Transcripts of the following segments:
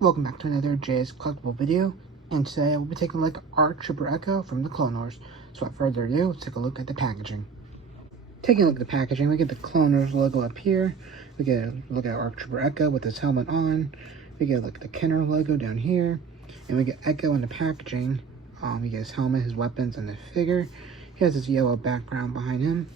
Welcome back to another Jay's Collectible video, and today I will be taking a look at Arc Trooper Echo from the Clone Wars. So without further ado, let's take a look at the packaging. Taking a look at the packaging, we get the Clone Wars logo up here. We get a look at Arc Trooper Echo with his helmet on. We get a look at the Kenner logo down here, and we get Echo in the packaging. We get his helmet, his weapons, and the figure. He has this yellow background behind him.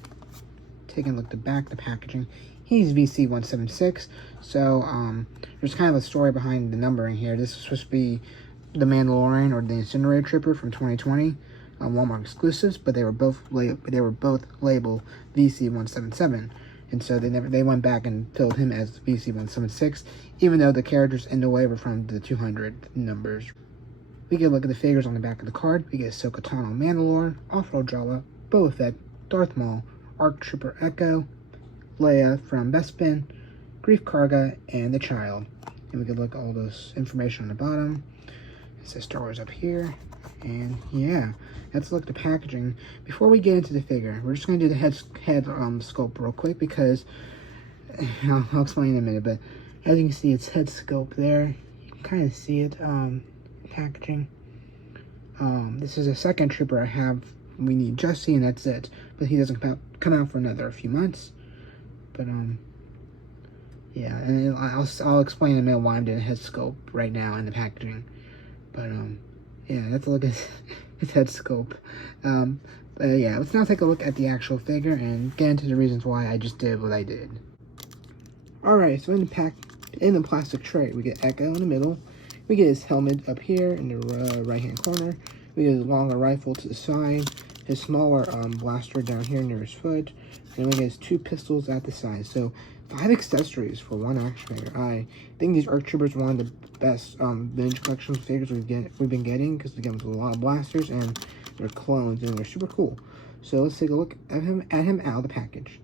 Taking a look at the back of the packaging, he's VC-176, so there's kind of a story behind the numbering here. This is supposed to be the Mandalorian or the Incinerator Trooper from 2020, Walmart exclusives, but they were both labeled VC-177, and so they went back and filled him as VC-176, even though the characters in the way were from the 200 numbers. We get a look at the figures on the back of the card. We get Ahsoka Tano Mandalore, Off-Road Jawa, Boba Fett, Darth Maul, Arc Trooper Echo, Leia from Bespin, Grief Karga, and the Child. And we can look at all this information on the bottom. It says Star Wars up here. And yeah, let's look at the packaging. Before we get into the figure, we're just going to do the head sculpt real quick because I'll explain in a minute. But as you can see, it's head sculpt there. You can kind of see it packaging. This is a second trooper I have. We need Jesse, and that's it. But he doesn't come out for another few months. But yeah, and I'll explain in a minute why I'm doing head sculpt right now in the packaging. But yeah, let's look at his head sculpt. But yeah, let's now take a look at the actual figure and get into the reasons why I just did what I did. All right, so in the plastic tray, we get Echo in the middle. We get his helmet up here in the right-hand corner. We get his longer rifle to the side, his smaller blaster down here near his foot, and we get his two pistols at the side. So 5 accessories for one action figure. I think these Arc Troopers are one of the best vintage collection figures we've been getting, because we get with a lot of blasters and they're clones and they're super cool. So let's take a look at him out of the package.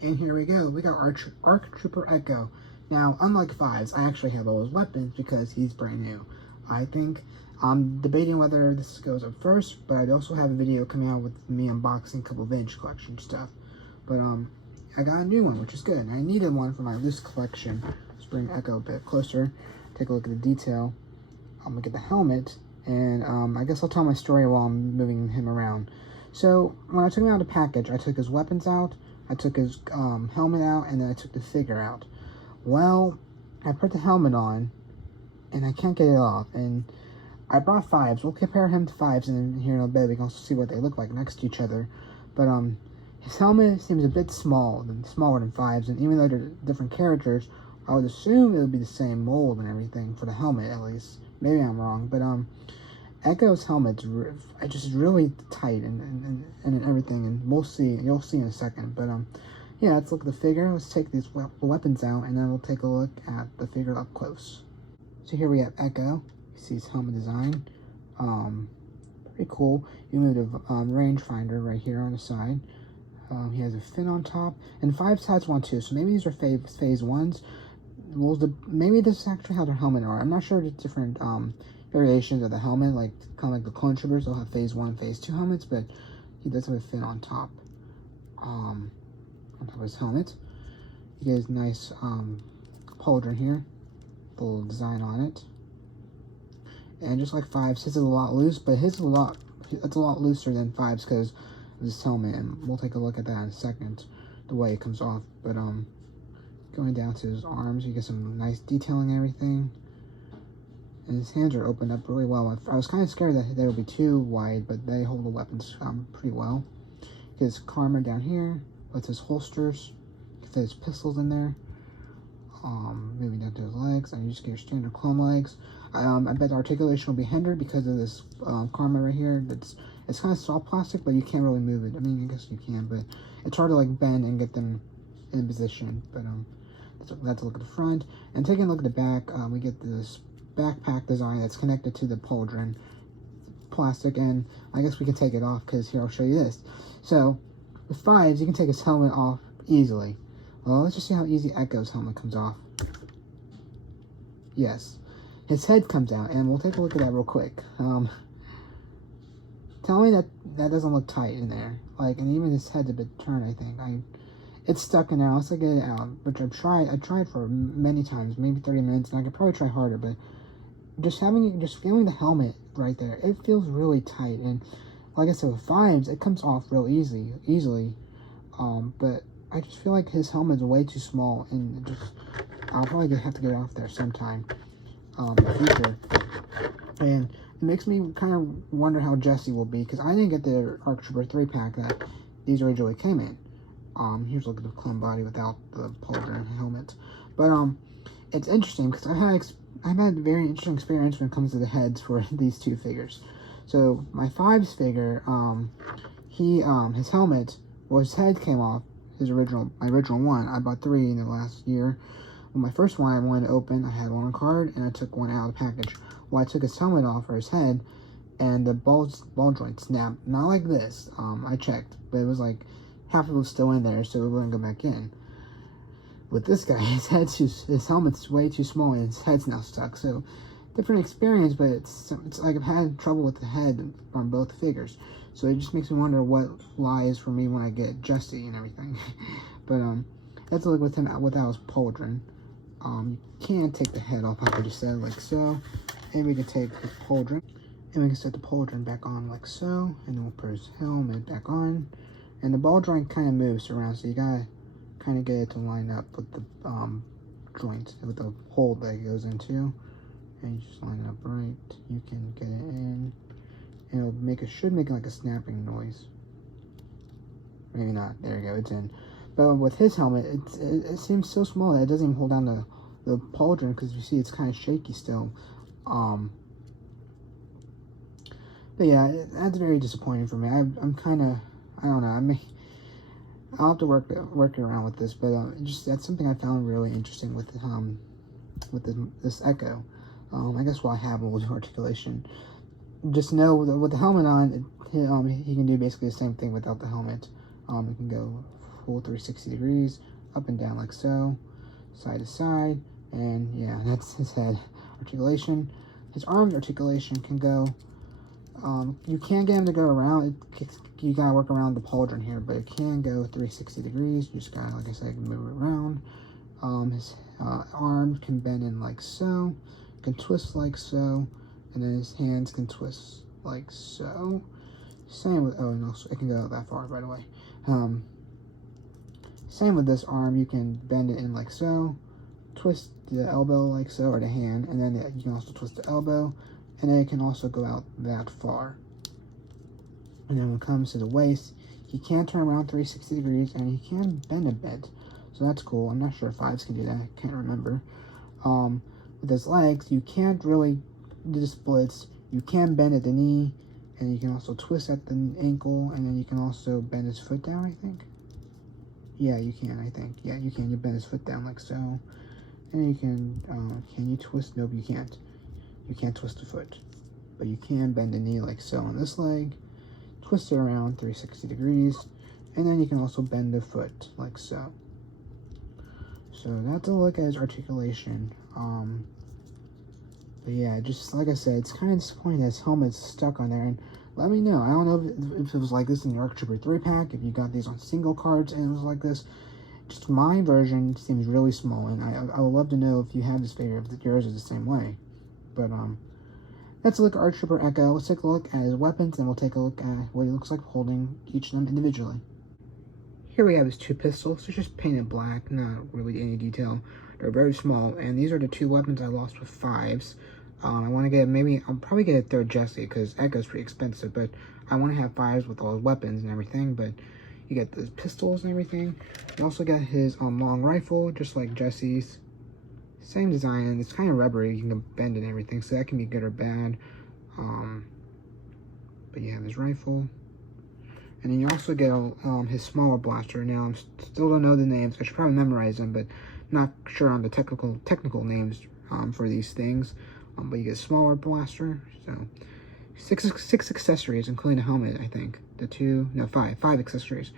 And here we go. We got Arc Trooper Echo. Now, unlike 5s, I actually have all his weapons because he's brand new. I think I'm debating whether this goes up first, but I'd also have a video coming out with me unboxing a couple vintage collection stuff. But I got a new one, which is good. I needed one for my loose collection. Let's bring Echo a bit closer. Take a look at the detail. I'm gonna get the helmet, and I guess I'll tell my story while I'm moving him around. So when I took him out of the package, I took his weapons out, I took his helmet out, and then I took the figure out. Well, I put the helmet on, and I can't get it off, and I brought 5s. We'll compare him to 5s, and then here in a bit we can also see what they look like next to each other. But his helmet seems a bit smaller than 5s, and even though they're different characters, I would assume it would be the same mold and everything for the helmet at least. Maybe I'm wrong, but Echo's helmet's just really tight and everything, and we'll see. You'll see in a second, but yeah, let's look at the figure. Let's take these weapons out, and then we'll take a look at the figure up close. So here we have Echo. You see his helmet design. Pretty cool. You move the rangefinder right here on the side. He has a fin on top, and 5s has one too. So maybe these are phase 1s. Well, maybe this is actually how their helmet are. I'm not sure the different variations of the helmet, like kind of like the Clone Troopers. They'll have phase 1 and phase 2 helmets, but he does have a fin on top. On top of his helmet, he has nice pauldron here, little design on it. And just like 5s, his is a lot loose, but it's a lot looser than 5s because of this helmet, and we'll take a look at that in a second, the way it comes off. But going down to his arms, you get some nice detailing and everything. And his hands are opened up really well. I was kind of scared that they would be too wide, but they hold the weapons pretty well. His Karma down here with his holsters, fit his pistols in there. Moving down to his legs, and you just get your standard clone legs. I bet the articulation will be hindered because of this Karma right here. It's kind of soft plastic, but you can't really move it. I mean, I guess you can, but it's hard to like bend and get them in position. But let's look at the front, and taking a look at the back. We get this backpack design that's connected to the pauldron plastic, and I guess we can take it off because here I'll show you this. So with 5s, you can take his helmet off easily. Well, let's just see how easy Echo's helmet comes off. Yes, his head comes out, and we'll take a look at that real quick. Tell me that doesn't look tight in there. Like, and even his head's a bit turned, I think. It's stuck in there. Let's get it out. Which I tried for many times, maybe 30 minutes, and I could probably try harder, but just feeling the helmet right there, it feels really tight. And like I said, with Fives, it comes off real easily. But I just feel like his helmet's way too small, and I'll probably have to get it off there sometime in the future. And it makes me kind of wonder how Jesse will be, because I didn't get the Arc Trooper 3-pack that these originally came in. Here's a look at the clone body without the pauldron helmet. But it's interesting because I've had a very interesting experience when it comes to the heads for these two figures. So my Fives figure, his helmet, well, his head came off. My original one. I bought 3 in the last year. Well, my first one I wanted to open, I had one on card, and I took one out of the package. Well, I took his helmet off, or his head, and the ball joint snapped. Not like this. I checked, but it was like half of it was still in there, so it wouldn't go back in. With this guy, his helmet's way too small, and his head's now stuck. So, different experience, but it's like I've had trouble with the head on both figures. So it just makes me wonder what lies for me when I get Jesse and everything. But let's look with him without his pauldron. You can take the head off, like I just said, like so. And we can take the pauldron, and we can set the pauldron back on like so. And then we'll put his helmet back on. And the ball joint kind of moves around, so you gotta kind of get it to line up with the joint, with the hole that it goes into. And you just line it up right. You can get it in, and it'll should make like a snapping noise. Maybe not. There you go. It's in. But with his helmet, it seems so small that it doesn't even hold down the pauldron, because you see it's kind of shaky still. But yeah, that's very disappointing for me. I'm kind of, I don't know. I'll have to work around with this, but that's something I found really interesting with this Echo. I guess while I have with Articulation, just know that with the helmet on, he can do basically the same thing without the helmet. It can go full 360 degrees, up and down like so, side to side, and yeah, that's his head. Articulation. His arms articulation can go, you can't get him to go around, you gotta work around the pauldron here, but it can go 360 degrees, you just gotta, like I said, move it around. His arms can bend in like so, can twist like so, and then his hands can twist like so. Same with, oh no, it can go that far right away. Same with this arm, you can bend it in like so, twist the elbow like so, or the hand, and then you can also twist the elbow, and then it can also go out that far. And then when it comes to the waist, he can turn around 360 degrees, and he can bend a bit, so that's cool. I'm not sure if Fives can do that, I can't remember. With his legs, you can't really do the splits. You can bend at the knee, and you can also twist at the ankle, and then you can also bend his foot down, I think. Yeah, you can, I think. Yeah, you can. You bend his foot down like so. And you can you twist? Nope, you can't. You can't twist the foot. But you can bend the knee like so on this leg. Twist it around 360 degrees. And then you can also bend the foot like so. So that's a look at his articulation. But yeah, just like I said, it's kind of disappointing that his helmet's stuck on there. And let me know. I don't know if it was like this in the Arc Trooper 3-pack, if you got these on single cards and it was like this. Just my version seems really small, and I would love to know if you have this figure, if yours is the same way. But let's look at Arc Trooper Echo. Let's take a look at his weapons, and we'll take a look at what he looks like holding each of them individually. Here we have his 2 pistols. They're just painted black, not really any detail. They're very small, and these are the 2 weapons I lost with Fives. I want to get, I'll probably get a 3rd Jesse, because Echo's pretty expensive, but I want to have Fives with all his weapons and everything, but you get the pistols and everything. You also got his long rifle, just like Jesse's. Same design, and it's kind of rubbery. You can bend it and everything, so that can be good or bad. But you have his rifle. And then you also get his smaller blaster. Now, I still don't know the names. I should probably memorize them, but not sure on the technical names for these things. But you get a smaller blaster. So, six accessories, including the helmet, I think. Five accessories.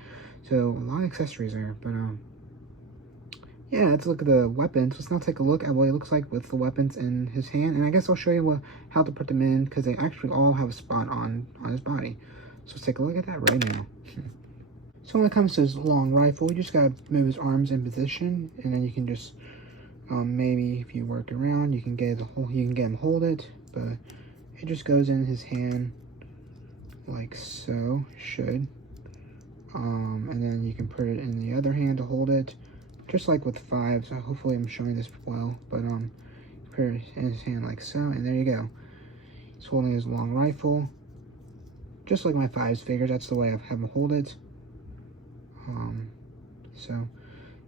So, a lot of accessories there. But, yeah, let's look at the weapons. Let's now take a look at what it looks like with the weapons in his hand. And I guess I'll show you how to put them in, because they actually all have a spot on his body. So let's take a look at that right now. So when it comes to his long rifle, you just gotta move his arms in position, and then you can just Maybe if you work around, you can get him hold it, but it just goes in his hand like so. Should. And then you can put it in the other hand to hold it, just like with 5. So hopefully I'm showing this well, but put it in his hand like so, and there you go. He's holding his long rifle, just like my 5's figures. That's the way I have him hold it. So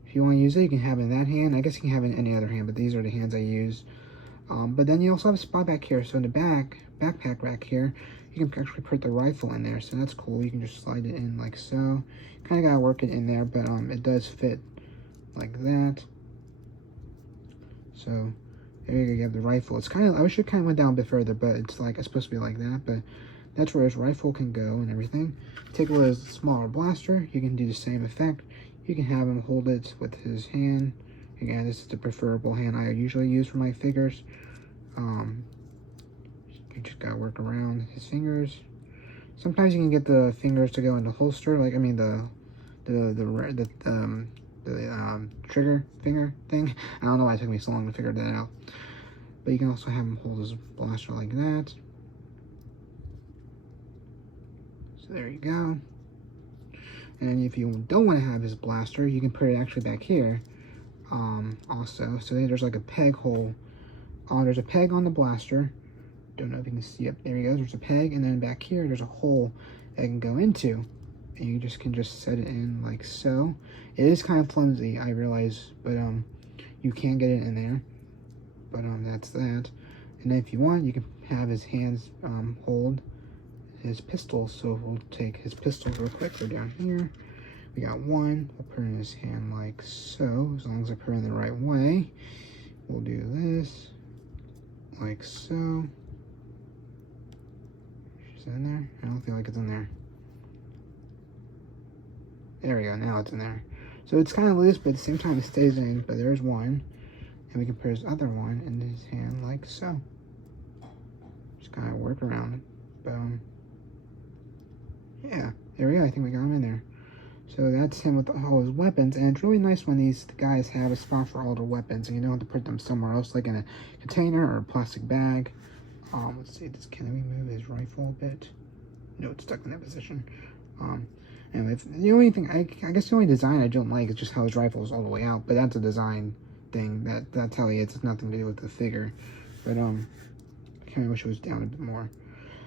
if you want to use it, you can have it in that hand. I guess you can have it in any other hand, but these are the hands I use. But then you also have a spot back here. So in the backpack rack here, you can actually put the rifle in there. So that's cool. You can just slide it in like so. Kind of gotta work it in there, but it does fit like that. So there you go. You have the rifle. It's kind of, I wish it kind of went down a bit further, but it's like, it's supposed to be like that. But that's where his rifle can go and everything. Take a little smaller blaster. You can do the same effect. You can have him hold it with his hand. Again, this is the preferable hand I usually use for my figures. You just gotta work around his fingers. Sometimes you can get the fingers to go in the holster, like, I mean the trigger finger thing. I don't know why it took me so long to figure that out. But you can also have him hold his blaster like that. So there you go. And if you don't want to have his blaster, you can put it actually back here. Also, so there's like a peg hole. There's a peg on the blaster. Don't know if you can see it. There he goes. There's a peg, and then back here there's a hole that can go into, and you can just set it in like so. It is kind of flimsy, I realize, but you can get it in there. But that's that. And then if you want, you can have his hands hold his pistol. So we'll take his pistol real quick. Go down here. We got one. We'll put it in his hand like so. As long as I put it in the right way. We'll do this like so. Is it in there? I don't feel like it's in there. There we go. Now it's in there. So it's kind of loose, but at the same time it stays in. But there's one. And we can put his other one in his hand like so. Just kind of work around it. Boom. Yeah, there we go. I think we got him in there. So that's him with all his weapons, and it's really nice when these guys have a spot for all their weapons, and you don't have to put them somewhere else, like in a container or a plastic bag. Let's see, can we move his rifle a bit? No, it's stuck in that position. And if the only thing, I guess the only design I don't like is just how his rifle is all the way out, but that's a design thing. That's how he is. It's nothing to do with the figure. But I kind of wish it was down a bit more.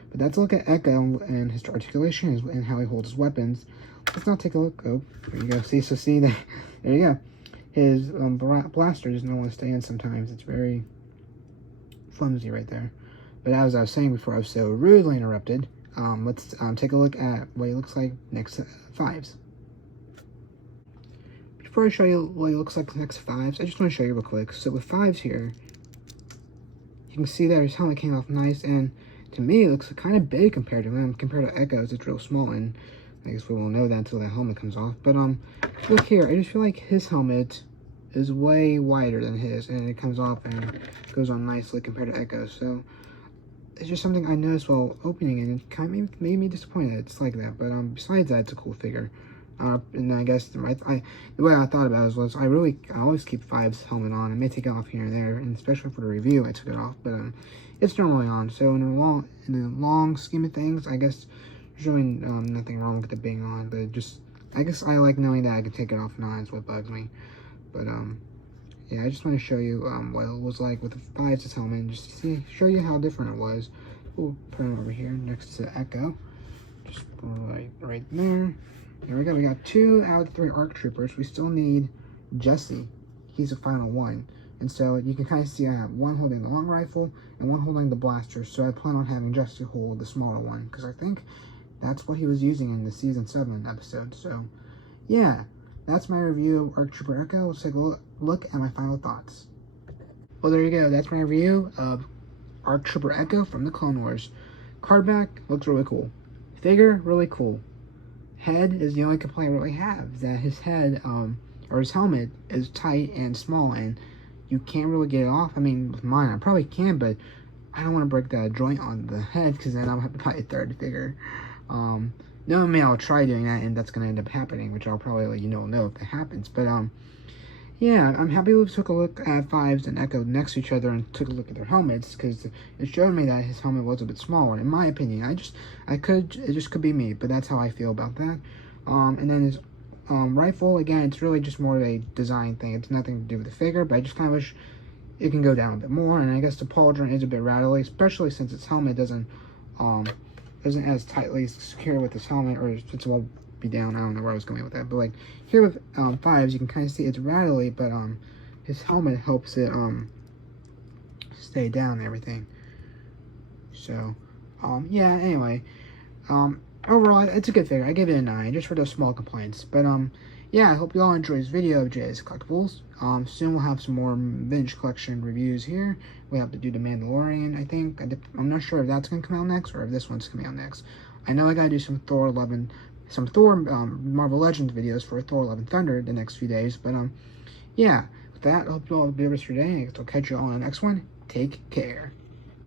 But that's a look at Echo and his articulation and how he holds his weapons. Let's now take a look. Oh, there you go. See that? There you go. His blaster doesn't want to stay in sometimes. It's very flimsy right there. But as I was saying before, I was so rudely interrupted. Let's take a look at what he looks like next to 5s. Before I show you what he looks like next to 5s, I just want to show you real quick. So with 5s here, you can see that his helmet came off nice, and to me it looks kind of big compared to him. Compared to Echo's, it's real small, and I guess we won't know that until that helmet comes off. But look here, I just feel like his helmet is way wider than his, and it comes off and goes on nicely compared to Echo's. So it's just something I noticed while opening it, and it kind of made me disappointed that it's like that. But besides that, it's a cool figure. And I guess the way I thought about it was I always keep 5's helmet on. I may take it off here and there, and especially for the review, I took it off. But it's normally on. So in the long scheme of things, I guess there's really nothing wrong with it being on. But I guess I like knowing that I can take it off and on is what bugs me. But yeah, I just want to show you what it was like with the 5's helmet, and just to show you how different it was. We'll put it over here next to Echo, just right there. There we go. We got 2 out of 3 ARC troopers. We still need Jesse. He's the final one, and so you can kind of see I have one holding the long rifle and one holding the blaster. So I plan on having Jesse hold the smaller one because I think that's what he was using in the season 7 episode. So yeah. That's my review of ARC Trooper Echo. Let's take a look at my final thoughts. Well, there you go. That's my review of ARC Trooper Echo from the Clone Wars. Card back looks really cool. Figure, really cool. Head is the only complaint I really have. That his head, or his helmet, is tight and small, and you can't really get it off. I mean, with mine, I probably can, but I don't want to break that joint on the head, because then I'll have to buy a third figure. No, I'll try doing that, and that's going to end up happening, which I'll probably let you know if it happens. But, yeah, I'm happy we took a look at Fives and Echo next to each other and took a look at their helmets, because it showed me that his helmet was a bit smaller, in my opinion. It just could be me, but that's how I feel about that. And then his rifle, again, it's really just more of a design thing. It's nothing to do with the figure, but I just kind of wish it can go down a bit more. And I guess the pauldron is a bit rattly, especially since its helmet isn't as tightly secure with his helmet, or it's will be down. I don't know where I was going with that, but like here with Fives, you can kind of see it's rattly, but his helmet helps it stay down and everything. So yeah, anyway, overall it's a good figure. I give it a 9 just for those small complaints. But yeah, I hope you all enjoy this video of Jay's Collectibles. Soon we'll have some more vintage collection reviews here. We have to do the Mandalorian, I think. I'm not sure if that's going to come out next or if this one's coming out next. I know I got to do some Thor Marvel Legends videos for Thor 11 Thunder the next few days. But yeah, with that, I hope you all have a good rest of your day. I'll catch you all on the next one. Take care.